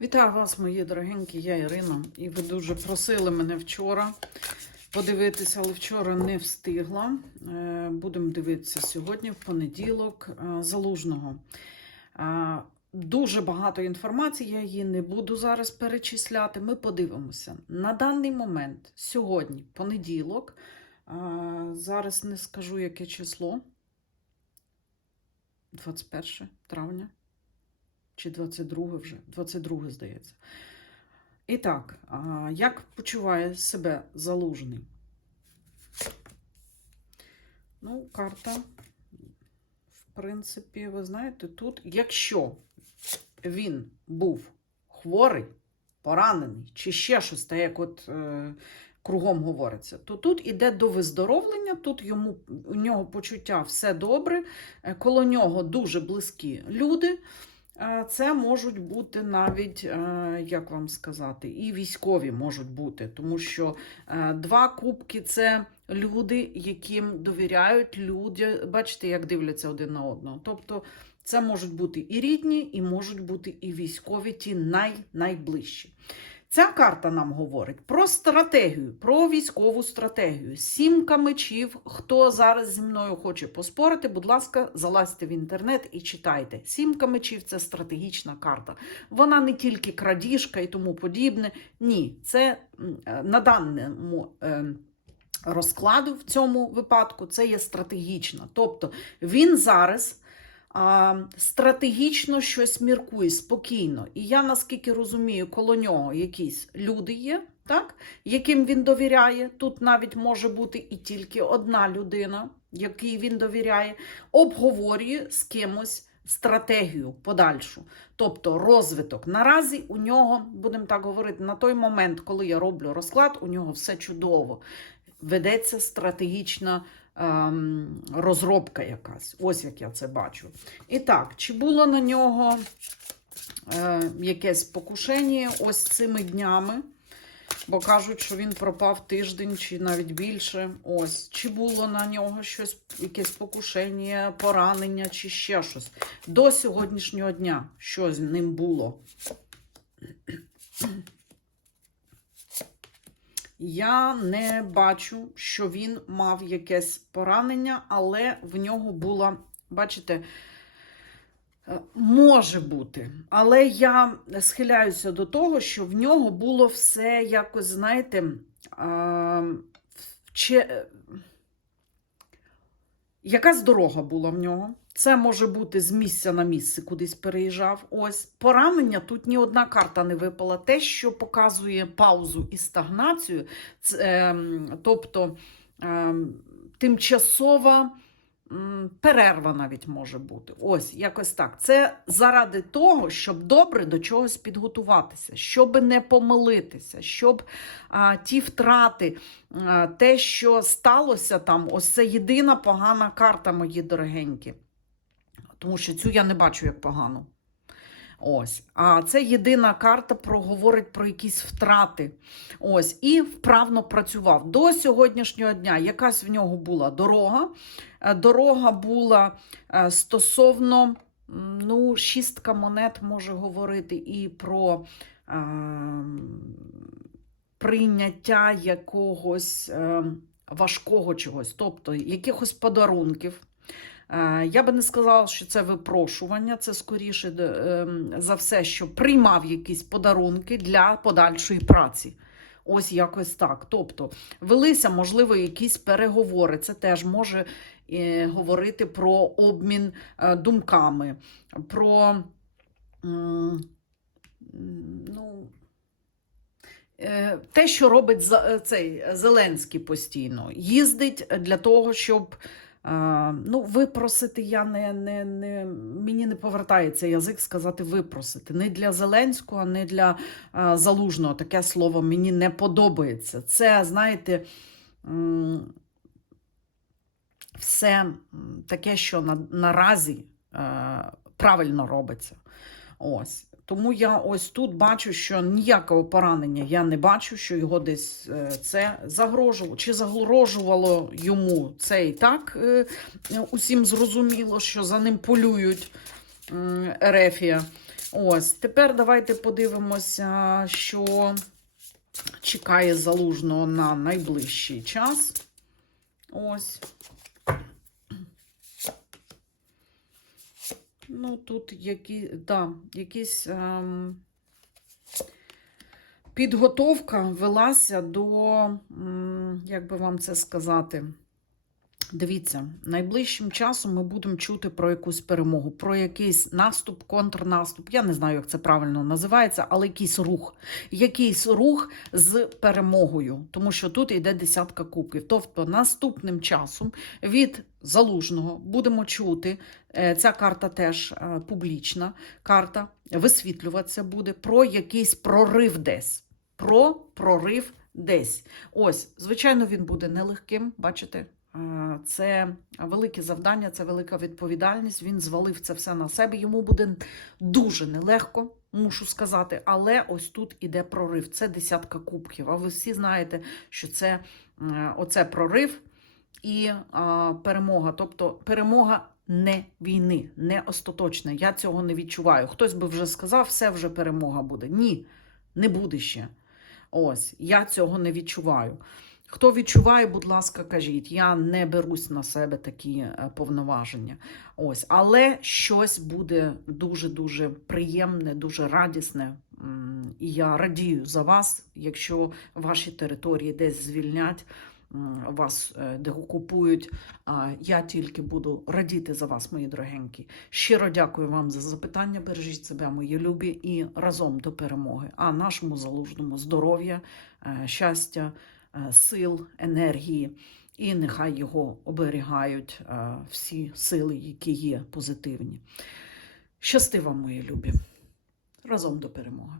Вітаю вас, мої дорогенькі, я Ірина. І ви дуже просили мене вчора подивитися, але вчора не встигла. Е, Будемо дивитися сьогодні, в понеділок, е, залужного. Е, Дуже багато інформації, я її не буду зараз перечисляти. Ми подивимося. На даний момент, сьогодні, понеділок, зараз не скажу, яке число. 21 травня чи 22 вже, 22 здається. І так, як почуває себе залужний? Ну, карта, в принципі, ви знаєте, тут, якщо він був хворий, поранений, чи ще щось, так як от е, кругом говориться, то тут іде до виздоровлення, тут йому у нього почуття все добре, е, коло нього дуже близькі люди. Це можуть бути навіть, е, як вам сказати, і військові можуть бути, тому що е, два кубки це люди, яким довіряють люди. Бачите, як дивляться один на одного. Тобто це можуть бути і рідні, і можуть бути і військові, ті най, найближчі. Ця карта нам говорить про стратегію, про військову стратегію. Сімка мечів. Хто зараз зі мною хоче поспорити, будь ласка, залазьте в інтернет і читайте. Сімка мечів це стратегічна карта. Вона не тільки крадіжка і тому подібне. Ні, це е, на даному. е, Розкладу в цьому випадку це є стратегічна. Тобто він зараз стратегічно щось міркує спокійно. І я, наскільки розумію, коло нього якісь люди є, так? яким він довіряє. Тут навіть може бути і тільки одна людина, якій він довіряє, обговорює з кимось стратегію подальшу. Тобто розвиток. Наразі у нього, будемо так говорити, на той момент, коли я роблю розклад, у нього все чудово. Ведеться стратегічна розробка якась. Ось як я це бачу. І так, чи було на нього е, якесь покушення ось цими днями? Бо кажуть, що він пропав тиждень чи навіть більше. Ось. Чи було на нього щось, якесь покушення, поранення, чи ще щось. До сьогоднішнього дня, що з ним було. Я не бачу, що він мав якесь поранення, але в нього була, бачите, е, може бути. Але я схиляюся до того, що в нього було все якось, знаєте, че... якась дорога була в нього. Це може бути з місця на місце, кудись переїжджав. Ось поранення. Тут ні одна карта не випала. Те, що показує паузу і стагнацію, це, ем, тобто ем, тимчасова перерва навіть може бути. Ось якось так. Це заради того, щоб добре до чогось підготуватися, щоб не помилитися, щоб ті втрати, те, що сталося там, ось це єдина погана карта, мої дорогенькі. Тому що цю я не бачу як погану. Ось. А це єдина карта про, говорить про якісь втрати. Ось. І вправно працював. До сьогоднішнього дня якась в нього була дорога. Е, Дорога була е, стосовно ну, шістка монет може говорити і про е, прийняття якогось е, важкого чогось, тобто якихось подарунків. Е, Я би не сказала, що це випрошування, це скоріше ем, за все, що приймав якісь подарунки для подальшої праці. Ось якось так. Тобто велися, можливо, якісь переговори. Це теж може е, говорити про обмін е, думками, про ну, те, що робить цей Зеленський постійно. Їздить для того, щоб. А, ну, випросити я не, не, не мені не повертається язик сказати випросити. Не для Зеленського, не для а, Залужного. Таке слово мені не подобається. Це, знаєте, все таке, що на, наразі е, правильно робиться. Ось. Тому я ось тут бачу, що ніякого поранення я не бачу, що його десь е, це загрожувало. Чи загрожувало йому це і так е, усім зрозуміло, що за ним полюють Ерефія. Ось, тепер давайте подивимося, що чекає залужного на найближчий час. Ось. Ну, тут які, да, якісь ем, підготовка велася до, як би вам це сказати, Дивіться, найближчим часом ми будемо чути про якусь перемогу, про якийсь наступ, контрнаступ. Я не знаю, як це правильно називається, але якийсь рух. Якийсь рух з перемогою, тому що тут йде десятка кубків. Тобто наступним часом від залужного будемо чути. е, Ця карта теж е, публічна карта, висвітлюватися буде про якийсь прорив десь. Про прорив десь. Ось, звичайно, він буде нелегким, бачите? Е, Це велике завдання, це велика відповідальність. Він звалив це все на себе. Йому буде дуже нелегко, мушу сказати. Але ось тут іде прорив. Це десятка кубків. А ви всі знаєте, що це е, оце прорив і а, перемога. Тобто перемога не війни, не остаточна. Я цього не відчуваю. Хтось би вже сказав, все вже перемога буде. Ні, не буде ще. Ось, я цього не відчуваю. Хто відчуває, будь ласка, кажіть, я не берусь на себе такі е, повноваження. Ось, але щось буде дуже-дуже приємне, дуже радісне. І я радію за вас, якщо ваші території десь звільнять, вас е, деокупують. Я тільки буду радіти за вас, мої дорогенькі. Щиро дякую вам за запитання. Бережіть себе, мої любі, і разом до перемоги. А нашому залужному здоров'я, е, щастя сил, енергії, і нехай його оберігають е, всі сили, які є позитивні. Щасти вам, мої любі! Разом до перемоги!